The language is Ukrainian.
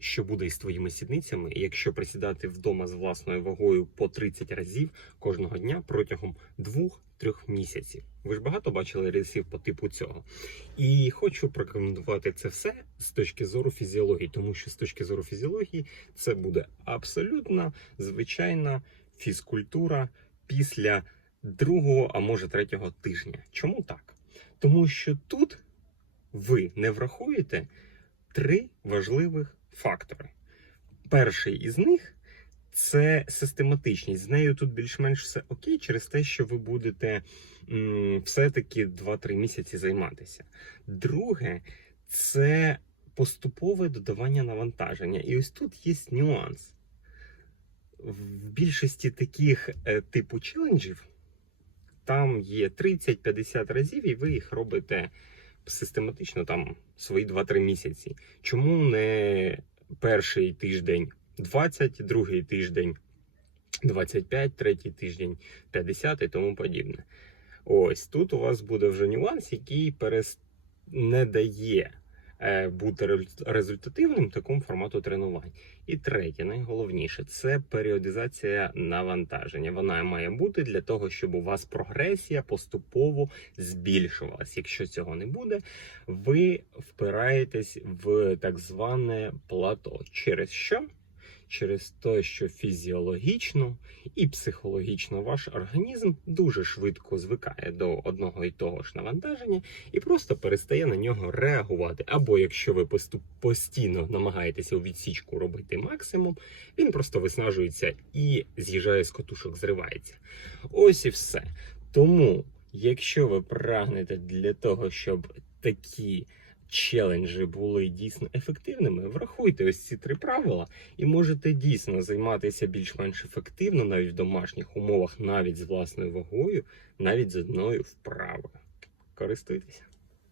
що буде із твоїми сідницями, якщо присідати вдома з власною вагою по 30 разів кожного дня протягом 2-3 місяців. Ви ж багато бачили рейсів по типу цього. І хочу прокоментувати це все з точки зору фізіології, тому що з точки зору фізіології це буде абсолютно звичайна фізкультура після другого, а може третього тижня. Чому так? Тому що тут ви не врахуєте три важливих фактори. Перший із них це систематичність. З нею тут більш-менш все окей, через те, що ви будете все-таки 2-3 місяці займатися. Друге, це поступове додавання навантаження. І ось тут є нюанс. В більшості таких е, типу челенджів там є 30-50 разів, і ви їх робите систематично там свої 2-3 місяці. Чому не перший тиждень 20, другий тиждень 25, третій тиждень 50 і тому подібне. Ось тут у вас буде вже нюанс, який перес... не дає бути результ- результативним такому формату тренувань. І третє, найголовніше, це періодизація навантаження. Вона має бути для того, щоб у вас прогресія поступово збільшувалась. Якщо цього не буде, ви впираєтесь в так зване плато. Через що? Через те, що фізіологічно і психологічно ваш організм дуже швидко звикає до одного і того ж навантаження і просто перестає на нього реагувати. Або якщо ви постійно намагаєтеся у відсічку робити максимум, він просто виснажується і з'їжджає з котушок, зривається. Ось і все. Тому, якщо ви прагнете для того, щоб такі челенджі були дійсно ефективними, врахуйте ось ці три правила, і можете дійсно займатися більш-менш ефективно, навіть в домашніх умовах, навіть з власною вагою, навіть з одною вправою. Користуйтеся.